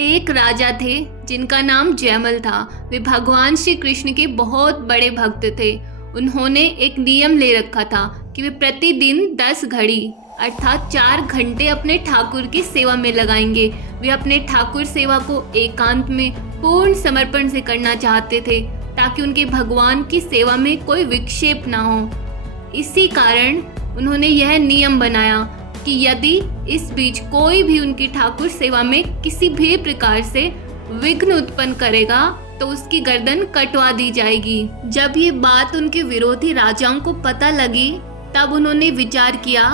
एक राजा थे जिनका नाम जयमल था। वे भगवान श्री कृष्ण के बहुत बड़े भक्त थे। उन्होंने एक नियम ले रखा था कि वे प्रतिदिन 10 घड़ी अर्थात 4 घंटे अपने ठाकुर की सेवा में लगाएंगे। वे अपने ठाकुर सेवा को एकांत में पूर्ण समर्पण से करना चाहते थे ताकि उनके भगवान की सेवा में कोई विक्षेप ना हो। इसी कारण उन्होंने यह नियम बनाया कि यदि इस बीच कोई भी उनकी ठाकुर सेवा में किसी भी प्रकार से विघ्न उत्पन्न करेगा तो उसकी गर्दन कटवा दी जाएगी। जब ये बात उनके विरोधी राजाओं को पता लगी तब उन्होंने विचार किया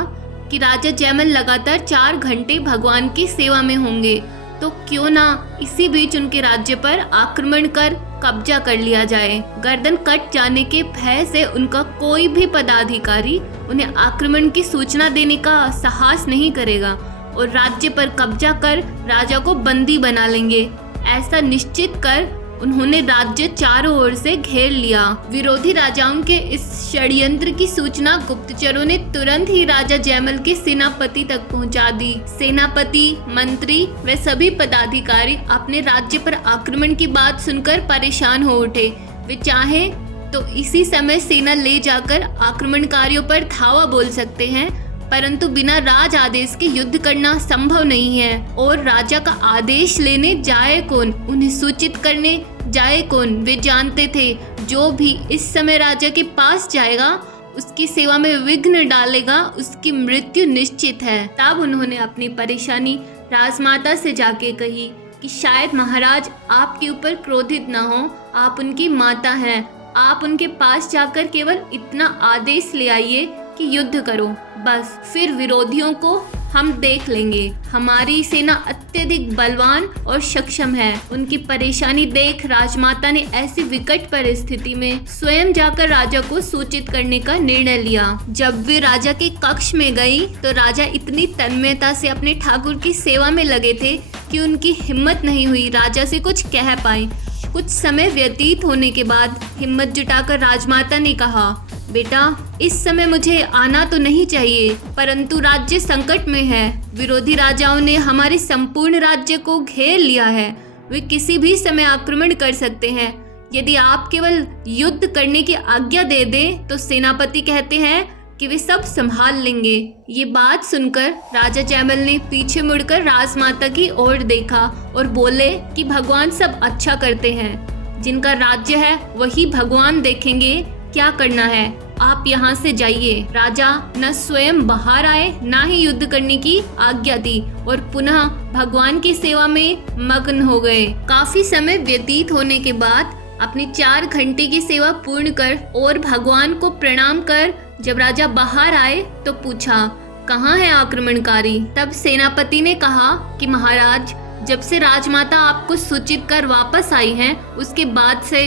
कि राजा जयमल लगातार 4 घंटे भगवान की सेवा में होंगे, तो क्यों ना इसी बीच उनके राज्य पर आक्रमण कर कब्जा कर लिया जाए। गर्दन कट जाने के भय से उनका कोई भी पदाधिकारी उन्हें आक्रमण की सूचना देने का साहस नहीं करेगा और राज्य पर कब्जा कर राजा को बंदी बना लेंगे। ऐसा निश्चित कर उन्होंने राज्य चारों ओर से घेर लिया। विरोधी राजाओं के इस षड्यंत्र की सूचना गुप्तचरों ने तुरंत ही राजा जयमल के सेनापति तक पहुंचा दी। सेनापति, मंत्री व सभी पदाधिकारी अपने राज्य पर आक्रमण की बात सुनकर परेशान हो उठे। वे चाहे तो इसी समय सेना ले जाकर आक्रमणकारियों पर धावा बोल सकते हैं, परंतु बिना राज आदेश के युद्ध करना संभव नहीं है। और राजा का आदेश लेने जाए कौन, उन्हें सूचित करने जाए कौन, वे जानते थे जो भी इस समय राजा के पास जाएगा उसकी सेवा में विघ्न डालेगा, उसकी मृत्यु निश्चित है। तब उन्होंने अपनी परेशानी राजमाता से जाके कही कि शायद महाराज आपके ऊपर क्रोधित न हो, आप उनकी माता हैं। आप उनके पास जाकर केवल इतना आदेश ले आइए कि युद्ध करो, बस फिर विरोधियों को हम देख लेंगे। हमारी सेना अत्यधिक बलवान और सक्षम है। उनकी परेशानी देख राजमाता ने ऐसी विकट परिस्थिति में स्वयं जाकर राजा को सूचित करने का निर्णय लिया। जब वे राजा के कक्ष में गई तो राजा इतनी तन्मयता से अपने ठाकुर की सेवा में लगे थे कि उनकी हिम्मत नहीं हुई राजा से कुछ कह पाए। कुछ समय व्यतीत होने के बाद हिम्मत जुटाकर राजमाता ने कहा, बेटा, इस समय मुझे आना तो नहीं चाहिए, परंतु राज्य संकट में है। विरोधी राजाओं ने हमारे संपूर्ण राज्य को घेर लिया है। वे किसी भी समय आक्रमण कर सकते हैं। यदि आप केवल युद्ध करने की आज्ञा दे दें तो सेनापति कहते हैं कि वे सब संभाल लेंगे। ये बात सुनकर राजा जयमल ने पीछे मुड़कर राजमाता की ओर देखा और बोले कि भगवान सब अच्छा करते हैं। जिनका राज्य है वही भगवान देखेंगे क्या करना है। आप यहाँ से जाइए। राजा न स्वयं बाहर आए न ही युद्ध करने की आज्ञा दी और पुनः भगवान की सेवा में मग्न हो गए। काफी समय व्यतीत होने के बाद अपनी 4 घंटे की सेवा पूर्ण कर और भगवान को प्रणाम कर जब राजा बाहर आए तो पूछा, कहाँ है आक्रमणकारी। तब सेनापति ने कहा कि महाराज, जब से राजमाता आपको सूचित कर वापस आई हैं, उसके बाद से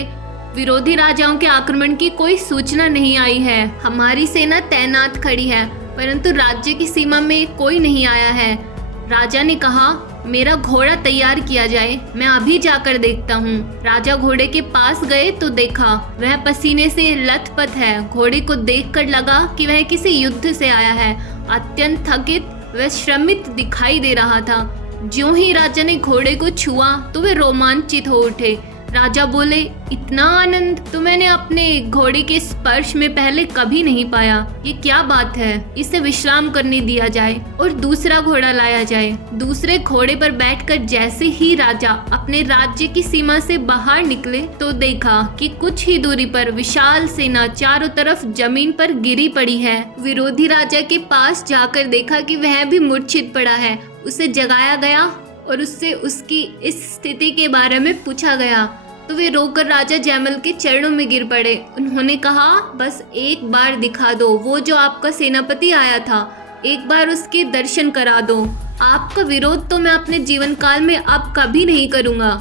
विरोधी राजाओं के आक्रमण की कोई सूचना नहीं आई है। हमारी सेना तैनात खड़ी है, परंतु राज्य की सीमा में कोई नहीं आया है। राजा ने कहा, मेरा घोड़ा तैयार किया जाए, मैं अभी जाकर देखता हूँ। राजा घोड़े के पास गए तो देखा वह पसीने से लथपथ है। घोड़े को देखकर लगा कि वह किसी युद्ध से आया है। अत्यंत थकित व श्रमित दिखाई दे रहा था। ज्यों ही राजा ने घोड़े को छुआ तो वे रोमांचित हो उठे। राजा बोले, इतना आनंद तो मैंने अपने घोड़े के स्पर्श में पहले कभी नहीं पाया। ये क्या बात है। इसे विश्राम करने दिया जाए और दूसरा घोड़ा लाया जाए। दूसरे घोड़े पर बैठकर जैसे ही राजा अपने राज्य की सीमा से बाहर निकले तो देखा कि कुछ ही दूरी पर विशाल सेना चारों तरफ जमीन पर गिरी पड़ी है। विरोधी राजा के पास जाकर देखा कि वह भी मूर्छित पड़ा है। उसे जगाया गया और उससे उसकी इस स्थिति के बारे में पूछा गया तो वे रोकर राजा जयमल के चरणों में गिर पड़े। उन्होंने कहा, बस एक बार दिखा दो वो जो आपका सेनापति आया था, एक बार उसके दर्शन करा दो। आपका विरोध तो मैं अपने जीवन काल में अब कभी नहीं करूँगा।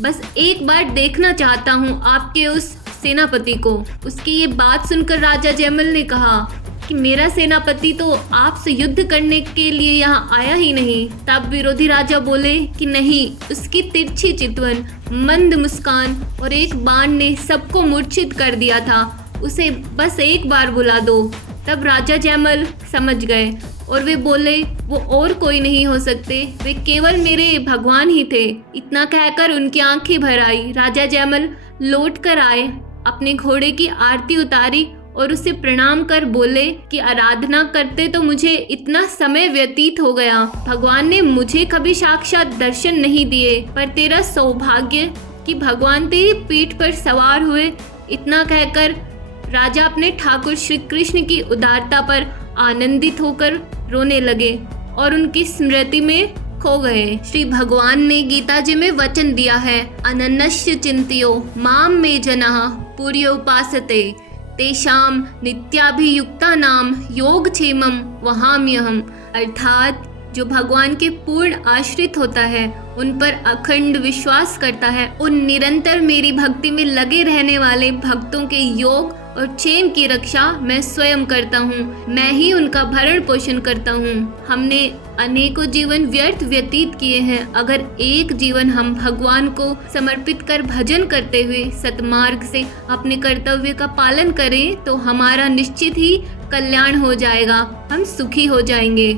बस एक बार देखना चाहता हूँ आपके उस सेनापति को। उसकी ये बात सुनकर राजा जयमल ने कहा कि मेरा सेनापति तो आपसे युद्ध करने के लिए यहाँ आया ही नहीं। तब विरोधी राजा बोले कि नहीं, उसकी तिरछी चितवन, मंद मुस्कान और एक बाण ने सबको मूर्छित कर दिया था। उसे बस एक बार बुला दो। तब राजा जयमल समझ गए और वे बोले, वो और कोई नहीं हो सकते, वे केवल मेरे भगवान ही थे। इतना कहकर उनकी आंखें भर आई। राजा जयमल लौट कर आए, अपने घोड़े की आरती उतारी और उसे प्रणाम कर बोले कि आराधना करते तो मुझे इतना समय व्यतीत हो गया। भगवान ने मुझे कभी साक्षात दर्शन नहीं दिए, पर तेरा सौभाग्य कि भगवान तेरी पीठ पर सवार हुए। इतना कहकर राजा अपने ठाकुर श्री कृष्ण की उदारता पर आनंदित होकर रोने लगे और उनकी स्मृति में खो गए। श्री भगवान ने गीता जी में वचन दिया है, अनन्यस्य चिंत्यो माम मे जनाः पर्युपासते तेषां नित्याभियुक्तानां योगक्षेमं वहाम्यहम्। अर्थात जो भगवान के पूर्ण आश्रित होता है, उन पर अखंड विश्वास करता है, उन निरंतर मेरी भक्ति में लगे रहने वाले भक्तों के योग और क्षेम की रक्षा मैं स्वयं करता हूँ। मैं ही उनका भरण पोषण करता हूँ। हमने अनेकों जीवन व्यर्थ व्यतीत किए हैं। अगर एक जीवन हम भगवान को समर्पित कर भजन करते हुए सतमार्ग से अपने कर्तव्य का पालन करें तो हमारा निश्चित ही कल्याण हो जाएगा, हम सुखी हो जाएंगे।